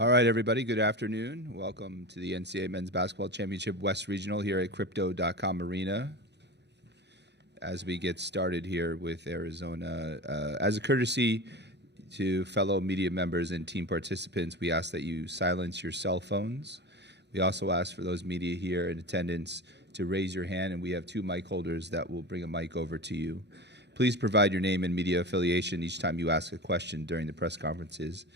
All right, everybody, good afternoon. Welcome to the NCAA Men's Basketball Championship West Regional here at Crypto.com Arena. As we get started here with Arizona, as a courtesy to fellow media members and team participants, we ask that you silence your cell phones. We also ask for those media here in attendance to raise your hand, and we have 2 mic holders that will bring a mic over to you. Please provide your name and media affiliation each time you ask a question during the press conferences.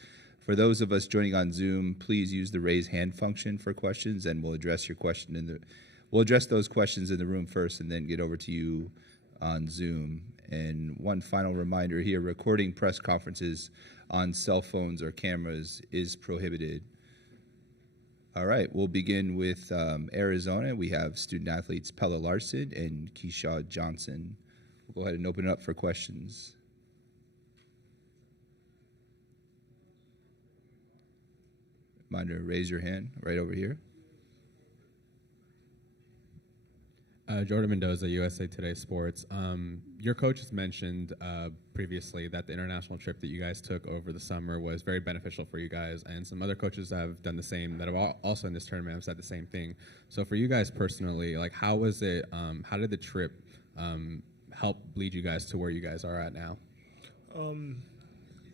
For those of us joining on Zoom, please use the raise hand function for questions, and we'll address your question we'll address those questions in the room first, and then get over to you on Zoom. And one final reminder here: recording press conferences on cell phones or cameras is prohibited. All right, we'll begin with Arizona. We have student athletes Pella Larson and Keyshawn Johnson. We'll go ahead and open it up for questions. Reminder, raise your hand right over here. Jordan Mendoza, USA Today Sports. Your coach has mentioned previously that the international trip that you guys took over the summer was very beneficial for you guys, and some other coaches have done the same that have also in this tournament have said the same thing. So for you guys personally, like, how was it? How did the trip help lead you guys to where you guys are at now?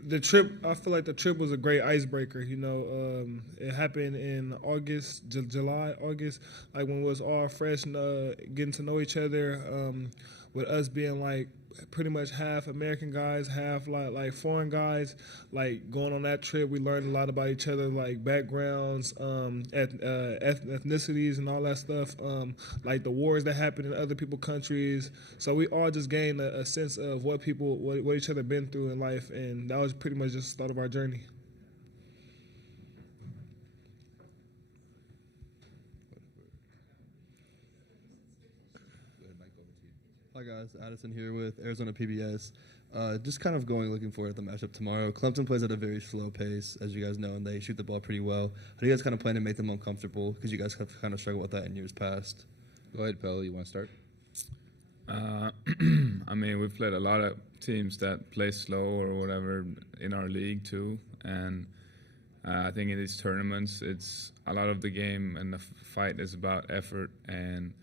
The trip, I feel like the trip was a great icebreaker. You know, it happened in July, August, like when we was all fresh and getting to know each other, with us being like pretty much half American guys, half like foreign guys. Like going on that trip, we learned a lot about each other, like backgrounds, ethnicities and all that stuff, like the wars that happened in other people's countries. So we all just gained a sense of what each other been through in life, and that was pretty much just the start of our journey. Hi guys, Addison here with Arizona PBS. Just kind of looking forward to the matchup tomorrow. Clemson plays at a very slow pace, as you guys know, and they shoot the ball pretty well. How do you guys kind of plan to make them uncomfortable? Because you guys have kind of struggled with that in years past. Go ahead, Pella, you want to start? I mean, we've played a lot of teams that play slow or whatever in our league too, and I think in these tournaments, it's a lot of the game and the fight is about effort and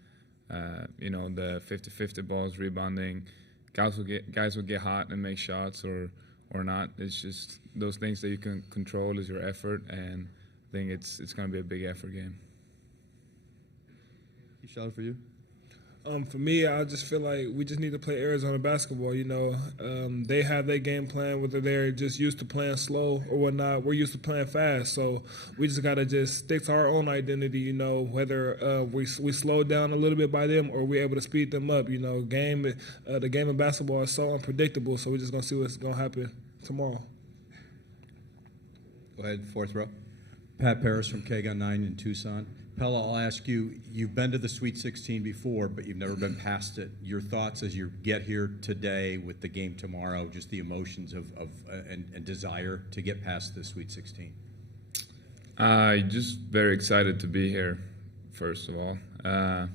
the 50-50 balls, rebounding. Guys will get hot and make shots or not. It's just those things that you can control is your effort, and I think it's going to be a big effort game. Keyshawn, for you? For me, I just feel like we just need to play Arizona basketball. You know, they have their game plan, whether they're just used to playing slow or whatnot. We're used to playing fast, so we just got to just stick to our own identity. You know, whether we slow down a little bit by them or we're able to speed them up. You know, the game of basketball is so unpredictable, so we're just gonna see what's gonna happen tomorrow. Go ahead, fourth row. Pat Paris from KGUN 9 in Tucson. Pella, I'll ask you, you've been to the Sweet 16 before, but you've never been past it. Your thoughts as you get here today with the game tomorrow, just the emotions and desire to get past the Sweet 16? Just very excited to be here, first of all. I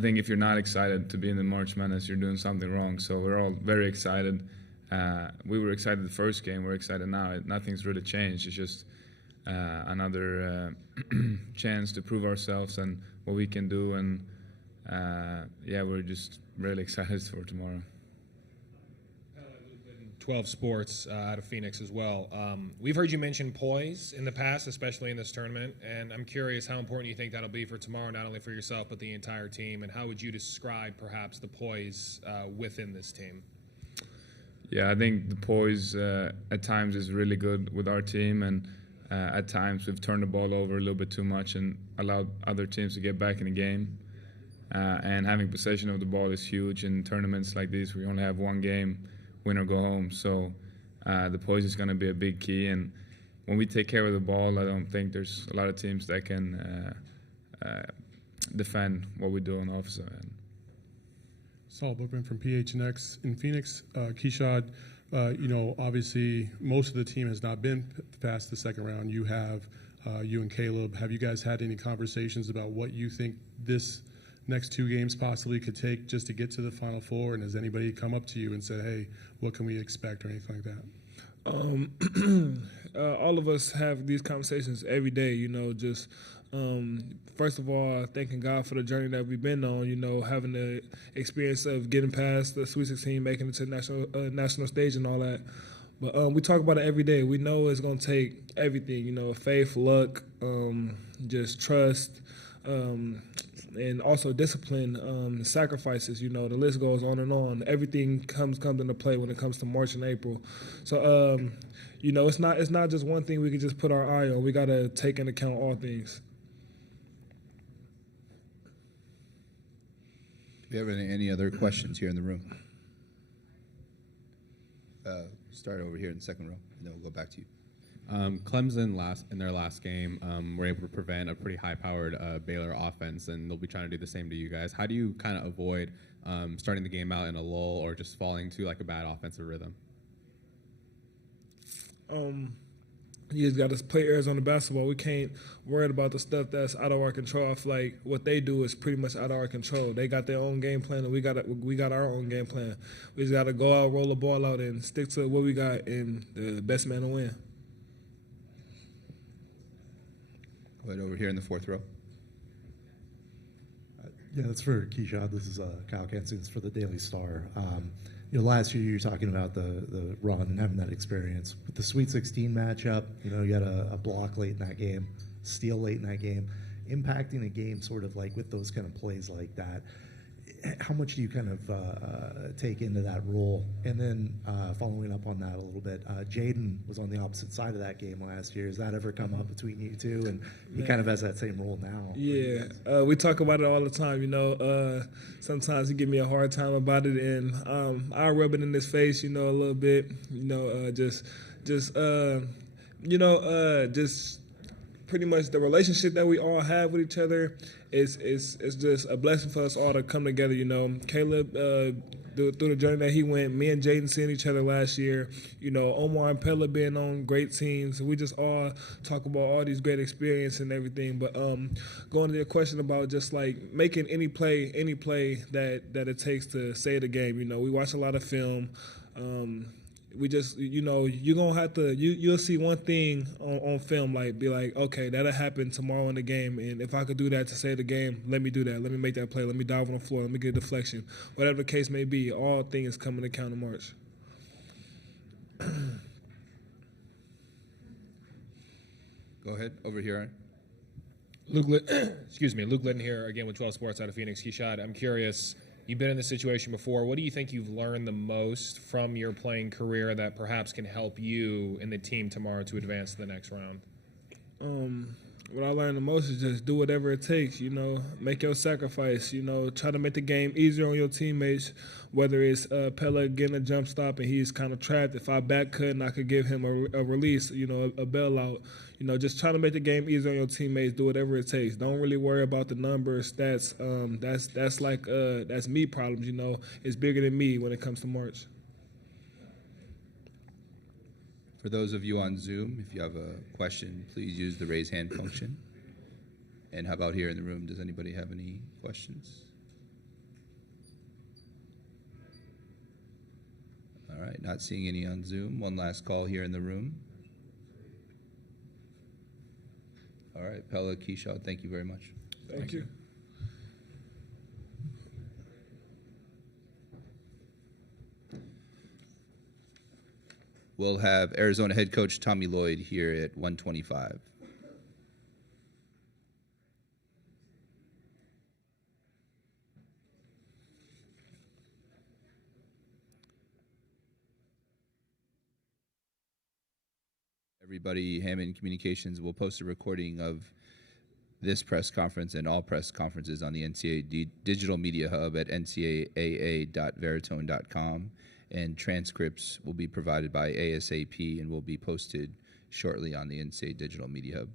think if you're not excited to be in the March Madness, you're doing something wrong. So we're all very excited. We were excited the first game. We're excited now. Nothing's really changed. It's just another chance to prove ourselves and what we can do, and we're just really excited for tomorrow. 12 Sports out of Phoenix as well. We've heard you mention poise in the past, especially in this tournament, and I'm curious how important you think that'll be for tomorrow, not only for yourself but the entire team, and how would you describe perhaps the poise within this team? Yeah, I think the poise at times is really good with our team, and at times we've turned the ball over a little bit too much and allowed other teams to get back in the game. And having possession of the ball is huge in tournaments like these. We only have one game, win or go home. So the poise is going to be a big key. And when we take care of the ball, I don't think there's a lot of teams that can defend what we do on the offensive end. Saul Bookman from PHNX in Phoenix. Keyshawn, obviously most of the team has not been past the second round. You have, you and Caleb. Have you guys had any conversations about what you think this next 2 games possibly could take just to get to the Final Four? And has anybody come up to you and said, hey, what can we expect or anything like that? All of us have these conversations every day, just first of all, thanking God for the journey that we've been on, having the experience of getting past the Sweet 16, making it to the national stage and all that. But we talk about it every day. We know it's going to take everything, faith, luck, just trust, and also discipline, sacrifices. The list goes on and on. Everything comes into play when it comes to March and April. So, it's not just one thing we can just put our eye on. We got to take into account all things. Do you have any other questions here in the room? Start over here in the second row, and then we'll go back to you. Clemson in their last game were able to prevent a pretty high-powered Baylor offense, and they'll be trying to do the same to you guys. How do you kind of avoid starting the game out in a lull or just falling to like a bad offensive rhythm? You just got to play Arizona basketball. We can't worry about the stuff that's out of our control. I feel like what they do is pretty much out of our control. They got their own game plan, and we got our own game plan. We just got to go out, roll the ball out, and stick to what we got, and the best man will win. Go ahead over here in the fourth row. Yeah, that's for Keyshawn. This is Kyle Kensington for the Daily Star. Last year you were talking about the run and having that experience. With the Sweet 16 matchup, you had a block late in that game, steal late in that game, impacting a game sort of like with those kind of plays like that. How much do you kind of take into that role? And then following up on that a little bit, Jaden was on the opposite side of that game last year. Has that ever come up between you two? And he kind of has that same role now. Yeah, we talk about it all the time. Sometimes he give me a hard time about it, and I rub it in his face, a little bit. Just pretty much the relationship that we all have with each other is just a blessing for us all to come together. Caleb, through the journey that he went, me and Jaden seeing each other last year, Omar and Pella being on great teams. We just all talk about all these great experience and everything. But going to your question about just like making any play that it takes to save the game. We watch a lot of film. We just, you're going to have to, you'll see one thing on film, be like, okay, that'll happen tomorrow in the game. And if I could do that to save the game, let me do that. Let me make that play. Let me dive on the floor. Let me get a deflection. Whatever the case may be, all things come into account in March. Go ahead, over here. Luke Litton here again with 12 Sports out of Phoenix. Keyshawn, I'm curious. You've been in this situation before. What do you think you've learned the most from your playing career that perhaps can help you and the team tomorrow to advance to the next round? What I learned the most is just do whatever it takes, make your sacrifice, try to make the game easier on your teammates, whether it's Pella getting a jump stop and he's kind of trapped. If I back cut and I could give him a release, a bailout, just try to make the game easier on your teammates, do whatever it takes. Don't really worry about the numbers, stats. That's me problems, It's bigger than me when it comes to March. For those of you on Zoom, if you have a question, please use the raise hand function. And how about here in the room? Does anybody have any questions? All right, not seeing any on Zoom. One last call here in the room. All right, Pella, Keyshawn, thank you very much. Thank you. We'll have Arizona head coach Tommy Lloyd here at 1:25. Everybody, Hammond Communications will post a recording of this press conference and all press conferences on the NCAA Digital Media Hub at ncaa.veritone.com. And transcripts will be provided by ASAP and will be posted shortly on the NCAA Digital Media Hub.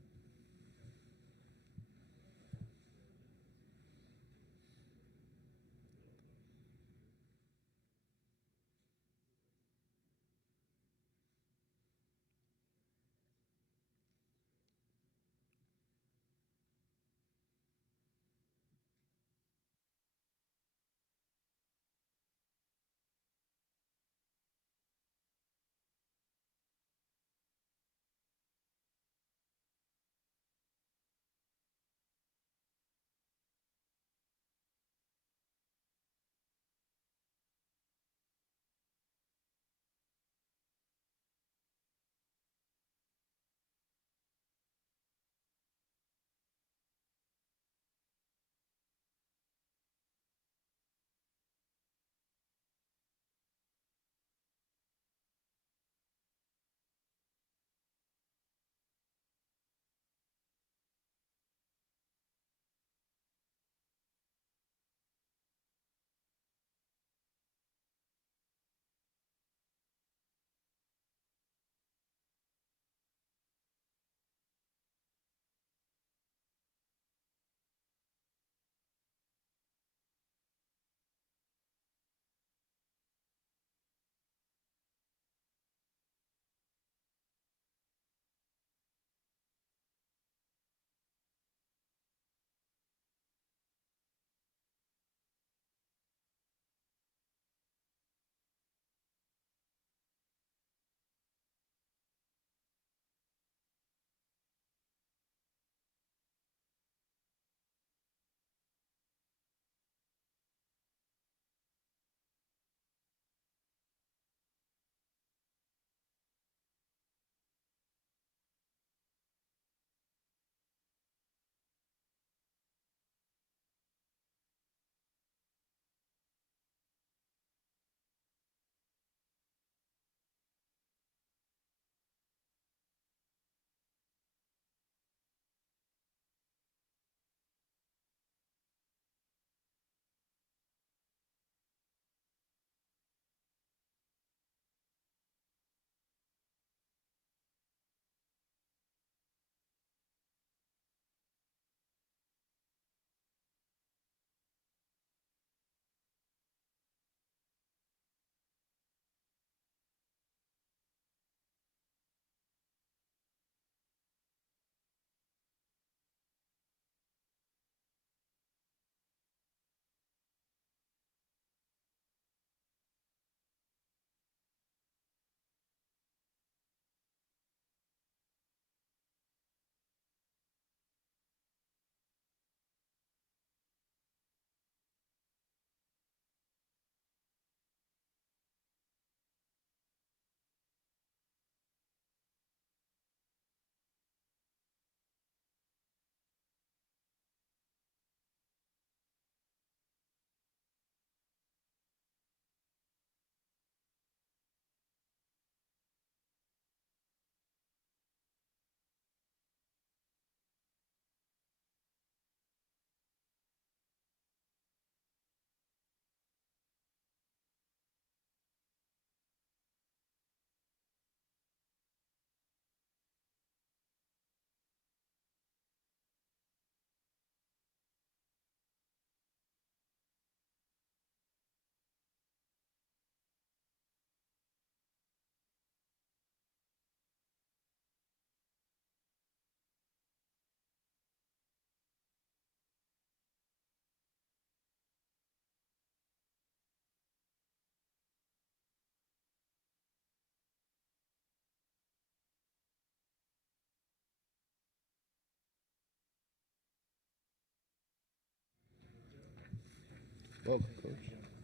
Welcome, Coach.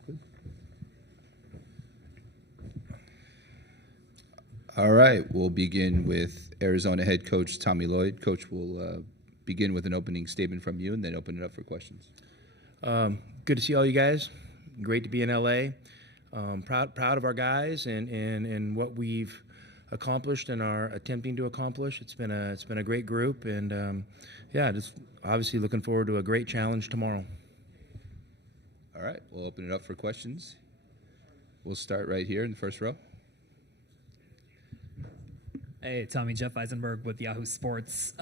Good. All right, we'll begin with Arizona head coach Tommy Lloyd. Coach, we'll begin with an opening statement from you and then open it up for questions. Good to see all you guys. Great to be in LA. Proud of our guys and what we've accomplished and are attempting to accomplish. It's been a great group, and just obviously looking forward to a great challenge tomorrow. All right, we'll open it up for questions. We'll start right here in the first row. Hey, Tommy, Jeff Eisenberg with Yahoo Sports.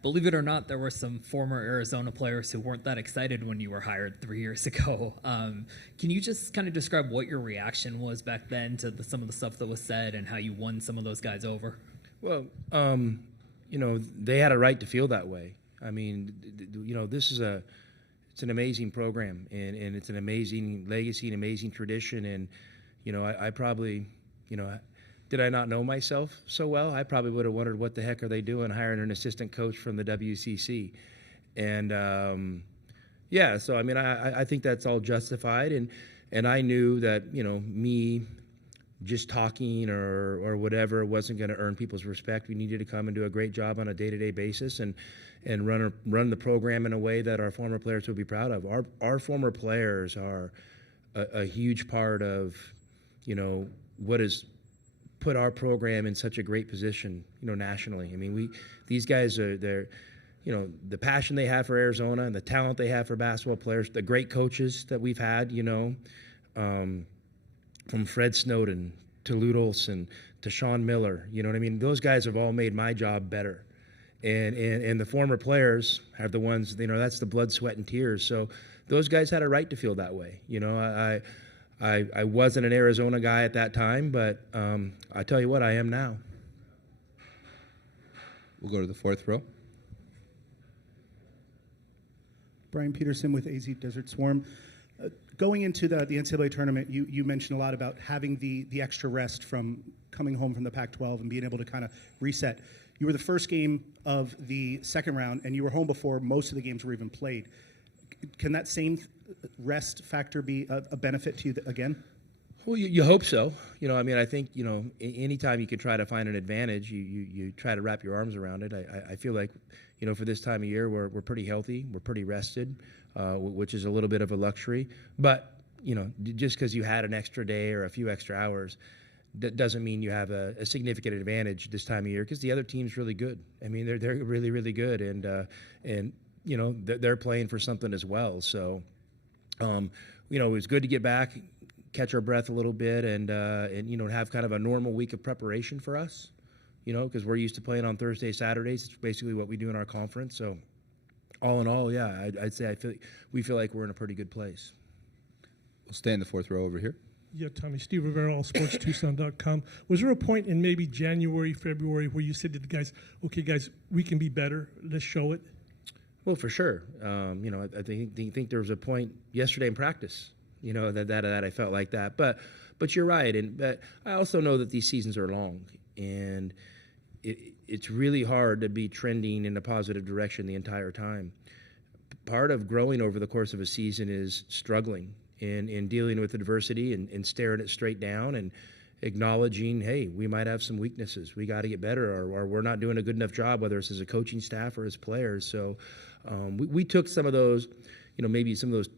Believe it or not, there were some former Arizona players who weren't that excited when you were hired 3 years ago. Can you just kind of describe what your reaction was back then to some of the stuff that was said and how you won some of those guys over? Well, they had a right to feel that way. I mean, this is it's an amazing program, and it's an amazing legacy, an amazing tradition, and I probably, did I not know myself so well? I probably would have wondered what the heck are they doing hiring an assistant coach from the WCC. And, so, I mean, I think that's all justified. And I knew that, me just talking or whatever wasn't going to earn people's respect. We needed to come and do a great job on a day-to-day basis and run the program in a way that our former players would be proud of. Our former players are a huge part of, what is put our program in such a great position, nationally. I mean, these guys they're the passion they have for Arizona and the talent they have for basketball players, the great coaches that we've had, from Fred Snowden to Lute Olson to Sean Miller, you know what I mean? Those guys have all made my job better. And the former players are the ones, that's the blood, sweat, and tears. So those guys had a right to feel that way. I wasn't an Arizona guy at that time, but I tell you what, I am now. We'll go to the fourth row. Brian Peterson with AZ Desert Swarm. Going into the NCAA tournament, you mentioned a lot about having the extra rest from coming home from the Pac-12 and being able to kind of reset. You were the first game of the second round, and you were home before most of the games were even played. Can that same rest factor be a benefit to you again? Well, you hope so. I think, anytime you can try to find an advantage, you try to wrap your arms around it. I feel like, for this time of year, we're pretty healthy, we're pretty rested, which is a little bit of a luxury. But, just because you had an extra day or a few extra hours, that doesn't mean you have a significant advantage this time of year, because the other team's really good. I mean, they're really, really good, and they're playing for something as well. So, it was good to get back, catch our breath a little bit, and have kind of a normal week of preparation for us, because we're used to playing on Thursdays, Saturdays. It's basically what we do in our conference. So all in all, yeah, I'd say we feel like we're in a pretty good place. We'll stay in the fourth row over here. Yeah, Tommy, Steve Rivera, allsportstucson.com. Was there a point in maybe January, February where you said to the guys, okay, guys, we can be better, let's show it? Well, for sure. I think there was a point yesterday in practice, that I felt like that. But you're right, but I also know that these seasons are long, and it's really hard to be trending in a positive direction the entire time. Part of growing over the course of a season is struggling and dealing with adversity and staring it straight down and acknowledging, hey, we might have some weaknesses. We got to get better, or we're not doing a good enough job, whether it's as a coaching staff or as players. So we took some of those, maybe some of those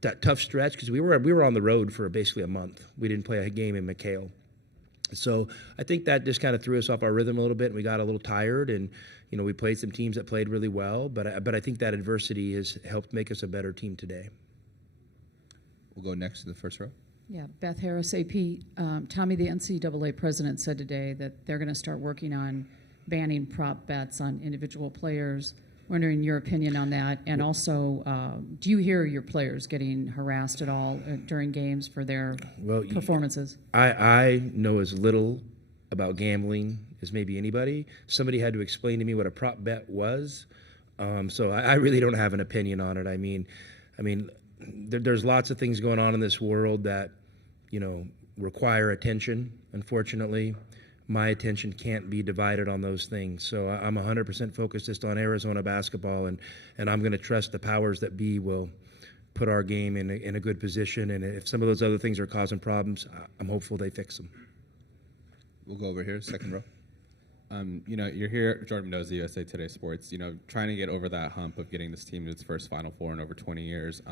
that tough stretch, because we were on the road for basically a month. We didn't play a game in McHale. So I think that just kind of threw us off our rhythm a little bit, and we got a little tired, and we played some teams that played really well. But I think that adversity has helped make us a better team today. We'll go next to the first row. Yeah, Beth Harris, AP. Tommy, the NCAA president said today that they're going to start working on banning prop bets on individual players. Wondering your opinion on that, and also, do you hear your players getting harassed at all during games for their performances? I know as little about gambling as maybe anybody. Somebody had to explain to me what a prop bet was, so I really don't have an opinion on it. I mean, there's lots of things going on in this world that require attention. Unfortunately, my attention can't be divided on those things. So I'm 100% focused just on Arizona basketball, and I'm going to trust the powers that be will put our game in a good position. And if some of those other things are causing problems, I'm hopeful they fix them. We'll go over here, second row. You're here, Jordan Mendoza, USA Today Sports, trying to get over that hump of getting this team to its first Final Four in over 20 years.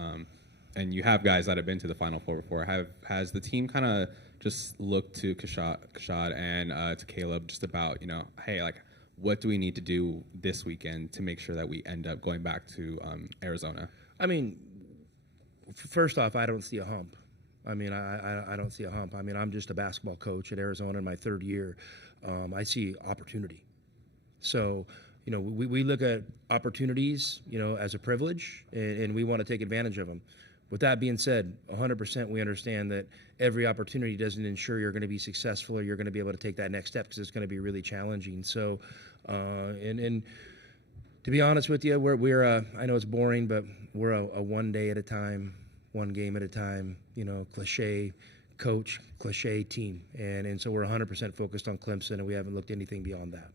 And you have guys that have been to the Final Four before. Has the team kind of just looked to Kashad and to Caleb just about, hey, like, what do we need to do this weekend to make sure that we end up going back to Arizona? I mean, first off, I don't see a hump. I don't see a hump. I'm just a basketball coach at Arizona in my third year. I see opportunity. So, we look at opportunities, as a privilege, and we want to take advantage of them. With that being said, 100% we understand that every opportunity doesn't ensure you're going to be successful or you're going to be able to take that next step because it's going to be really challenging. So, and to be honest with you, we're I know it's boring, but we're a one day at a time, one game at a time, cliche coach, cliche team. And so we're 100% focused on Clemson, and we haven't looked anything beyond that.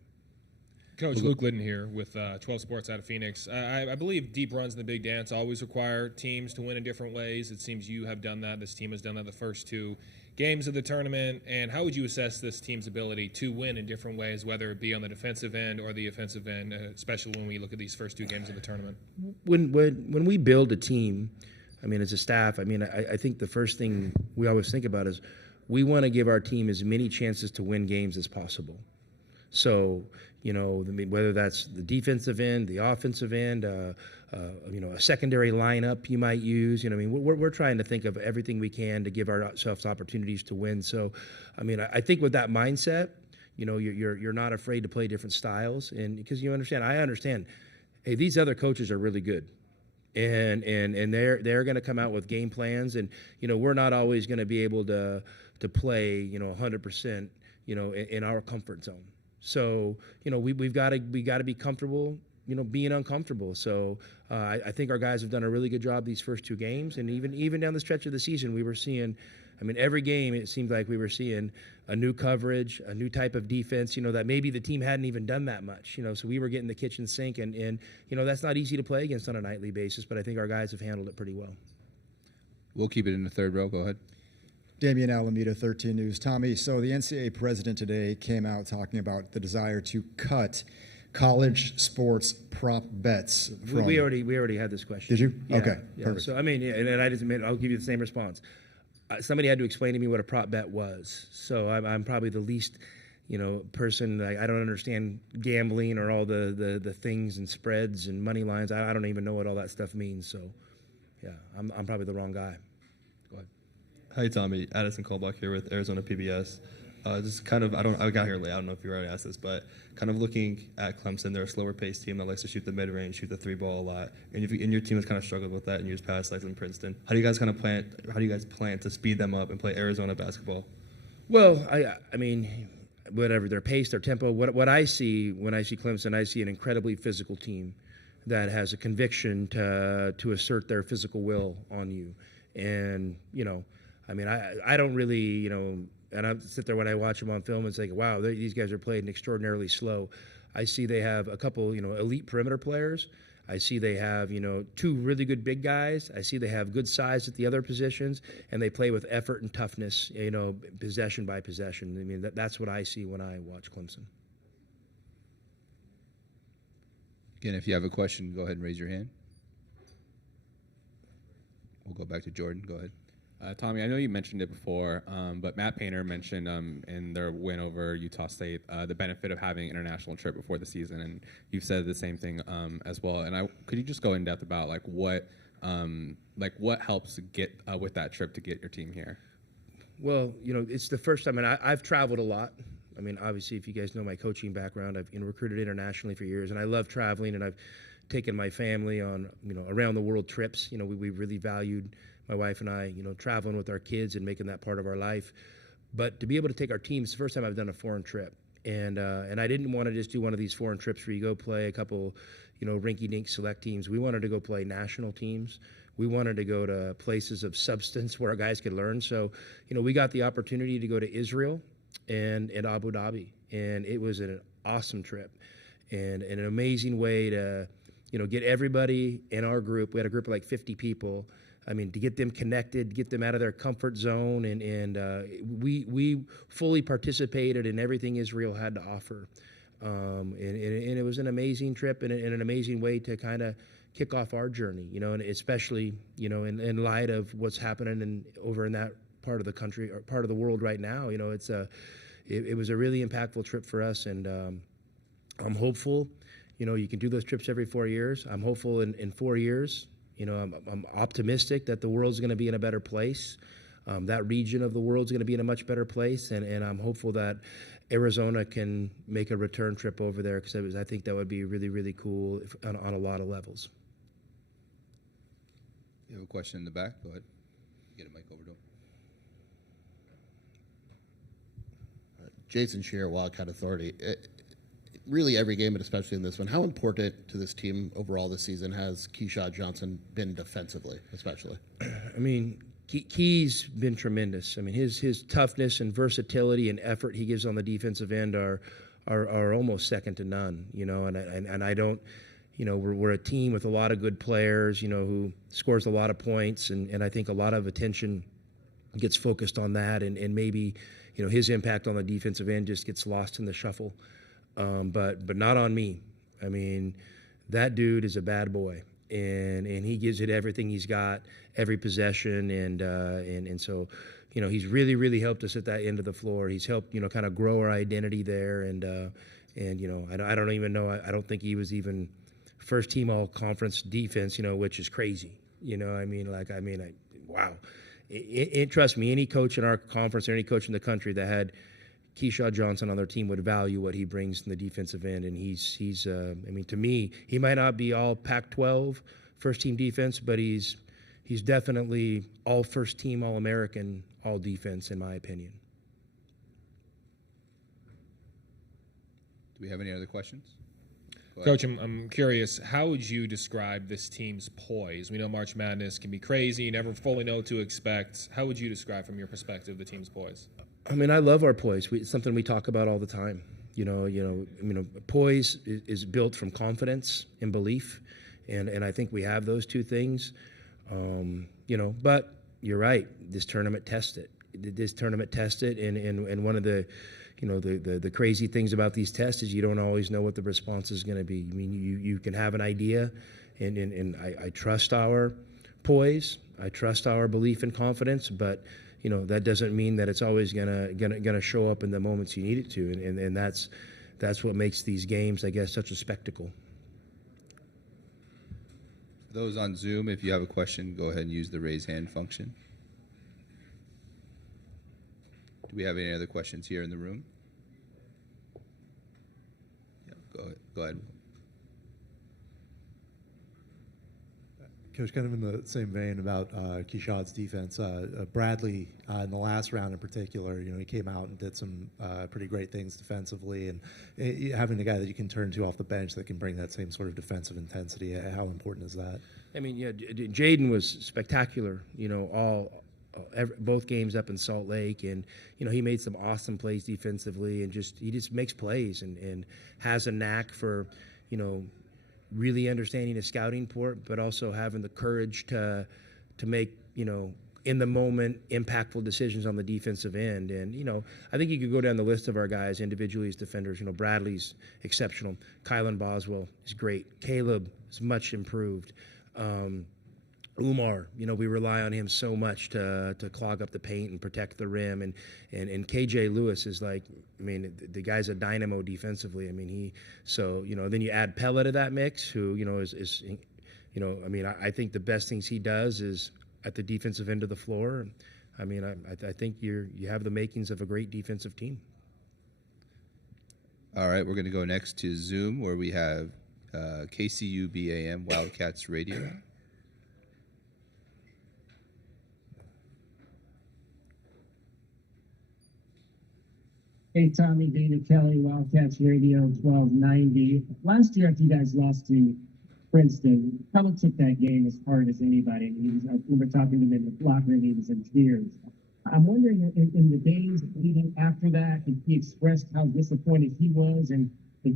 Coach Luke Liddon here with 12 Sports out of Phoenix. I believe deep runs in the Big Dance always require teams to win in different ways. It seems you have done that. This team has done that the first two games of the tournament. And how would you assess this team's ability to win in different ways, whether it be on the defensive end or the offensive end, especially when we look at these first two games of the tournament? When we build a team, as a staff, I think the first thing we always think about is we want to give our team as many chances to win games as possible. So, whether that's the defensive end, the offensive end, a secondary lineup you might use. We're trying to think of everything we can to give ourselves opportunities to win. So, I think with that mindset, you're not afraid to play different styles, and because I understand, hey, these other coaches are really good. And they're going to come out with game plans, and we're not always going to be able to play 100% in our comfort zone. So we've got to be comfortable being uncomfortable. So I think our guys have done a really good job these first two games, and even down the stretch of the season we were seeing. Every game it seemed like we were seeing a new coverage, a new type of defense, that maybe the team hadn't even done that much, so we were getting the kitchen sink, and that's not easy to play against on a nightly basis, but I think our guys have handled it pretty well. We'll keep it in the third row. Go ahead. Damian Alameda, 13 News. Tommy, so the NCAA president today came out talking about the desire to cut college sports prop bets. We already had this question. Did you? Yeah, okay, yeah. perfect. So, and I just I'll give you the same response. Somebody had to explain to me what a prop bet was. So I'm probably the least, person. I don't understand gambling or all the things and spreads and money lines. I don't even know what all that stuff means. So, yeah, I'm probably the wrong guy. Go ahead. Hi, Tommy. Addison Kolbach here with Arizona PBS. Just kind of, I got here late. I don't know if you already asked this, but kind of looking at Clemson, they're a slower paced team that likes to shoot the mid range, shoot the three ball a lot. And your team has kind of struggled with that in years past, like in Princeton. How do you guys plan to speed them up and play Arizona basketball? Well, whatever their pace, their tempo. What I see when I see Clemson, I see an incredibly physical team that has a conviction to assert their physical will on you. And I don't really and I sit there when I watch them on film and think, wow, these guys are playing extraordinarily slow. I see they have a couple, elite perimeter players. I see they have, two really good big guys. I see they have good size at the other positions, and they play with effort and toughness, possession by possession. That's what I see when I watch Clemson. Again, if you have a question, go ahead and raise your hand. We'll go back to Jordan. Go ahead. Tommy, I know you mentioned it before, but Matt Painter mentioned in their win over Utah State the benefit of having an international trip before the season, and you've said the same thing as well. And could you just go in depth about what helps get with that trip to get your team here? Well, it's the first time, and I've traveled a lot. Obviously, if you guys know my coaching background, I've recruited internationally for years, and I love traveling, and I've taken my family on around the world trips. We really valued, my wife and I, traveling with our kids and making that part of our life. But to be able to take our team, it's the first time I've done a foreign trip. And I didn't want to just do one of these foreign trips where you go play a couple, rinky-dink select teams. We wanted to go play national teams. We wanted to go to places of substance where our guys could learn. So, we got the opportunity to go to Israel and Abu Dhabi. And it was an awesome trip and an amazing way to, get everybody in our group. We had a group of like 50 people. I mean, to get them connected, get them out of their comfort zone, and we fully participated in everything Israel had to offer. And it was an amazing trip and an amazing way to kind of kick off our journey, and especially, in light of what's happening over in that part of the country or part of the world right now. It was a really impactful trip for us, and I'm hopeful. You can do those trips every 4 years. I'm hopeful in 4 years. I'm optimistic that the world's going to be in a better place. That region of the world's going to be in a much better place, and I'm hopeful that Arizona can make a return trip over there, because I think that would be really, really cool on a lot of levels. You have a question in the back? Go ahead. Get a mic over to him. Jason Shearer, Wildcat Authority. Really every game, but especially in this one, how important to this team overall this season has Keyshawn Johnson been defensively, especially? I mean, Key's been tremendous. I mean, his toughness and versatility and effort he gives on the defensive end are almost second to none. And I don't, we're a team with a lot of good players, who scores a lot of points, and I think a lot of attention gets focused on that, and maybe, his impact on the defensive end just gets lost in the shuffle. But not on me. I mean, that dude is a bad boy, and he gives it everything he's got, every possession, and so, he's really, really helped us at that end of the floor. He's helped, kind of grow our identity there, and I don't even know. I don't think he was even first team all conference defense, which is crazy. Wow. Trust me, any coach in our conference or any coach in the country that had Keyshawn Johnson on their team would value what he brings in the defensive end, and he's to me, he might not be all Pac-12 first team defense, but he's definitely all first team, all American, all defense, in my opinion. Do we have any other questions? Coach, I'm curious, how would you describe this team's poise? We know March Madness can be crazy, you never fully know what to expect. How would you describe, from your perspective, the team's poise? I mean, I love our poise. It's something we talk about all the time. Poise is built from confidence and belief, and I think we have those two things. But you're right. This tournament tested it, and one of the, the crazy things about these tests is you don't always know what the response is going to be. I mean, you can have an idea, and I trust our poise. I trust our belief and confidence, but that doesn't mean that it's always gonna show up in the moments you need it to, and that's what makes these games, I guess, such a spectacle. For those on Zoom, if you have a question, go ahead and use the raise hand function. Do we have any other questions here in the room? Yeah, go ahead. Coach, kind of in the same vein about Keyshawn's defense, Bradley in the last round in particular, he came out and did some pretty great things defensively, and having the guy that you can turn to off the bench that can bring that same sort of defensive intensity, how important is that? I mean, yeah, Jaden was spectacular, both games up in Salt Lake, and he made some awesome plays defensively, and he just makes plays and has a knack for really understanding his scouting port, but also having the courage to make in the moment impactful decisions on the defensive end. And I think you could go down the list of our guys individually as defenders. Bradley's exceptional, Kylan Boswell is great, Caleb is much improved. Umar, we rely on him so much to clog up the paint and protect the rim, and KJ Lewis is the guy's a dynamo defensively. Then you add Pella to that mix, who is I think the best things he does is at the defensive end of the floor. I think you have the makings of a great defensive team. All right, we're going to go next to Zoom, where we have KCU BAM Wildcats Radio. Hey, Tommy, David Kelly, Wildcats Radio 1290. Last year, after you guys lost to Princeton, Pella took that game as hard as anybody. We were talking to him in the locker room, he was in tears. I'm wondering, in the days leading after that, if he expressed how disappointed he was in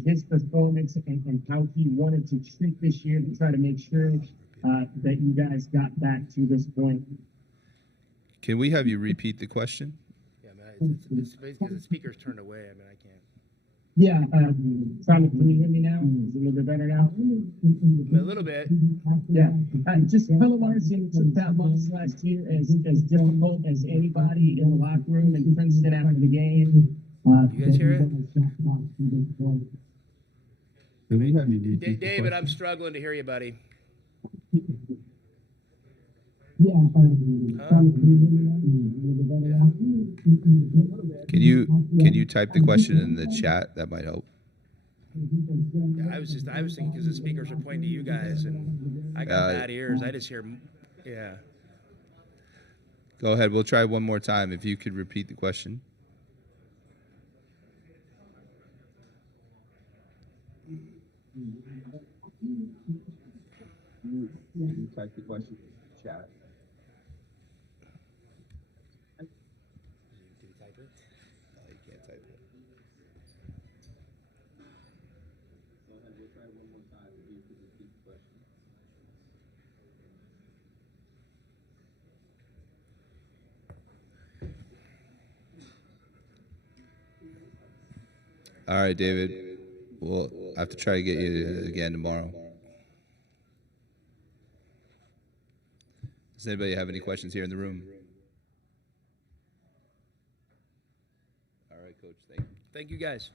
his performance and how he wanted to treat this year to try to make sure that you guys got back to this point? Can we have you repeat the question? Yeah, man, it's basically the speaker's turned away. I mean, I can't. Yeah, Tommy, can you hear me now? Is it a little bit better now? A little bit. Yeah, just Pella Larson took that loss last year as difficult as anybody in the locker room in Princeton after the game. You guys hear it? David, I'm struggling to hear you, buddy. Yeah. Can you type the question in the chat? That might help. Yeah, I was thinking because the speakers are pointing to you guys, and I got bad ears. I just hear, yeah. Go ahead. We'll try one more time. If you could repeat the question. Can you type the question in the chat? Did you type it? No, you can't type it. Go ahead. We'll try one more time. If you could repeat the question. All right, David. We'll have to try to get you again tomorrow. Does anybody have any questions here in the room? All right, Coach. Thank you. Thank you, guys.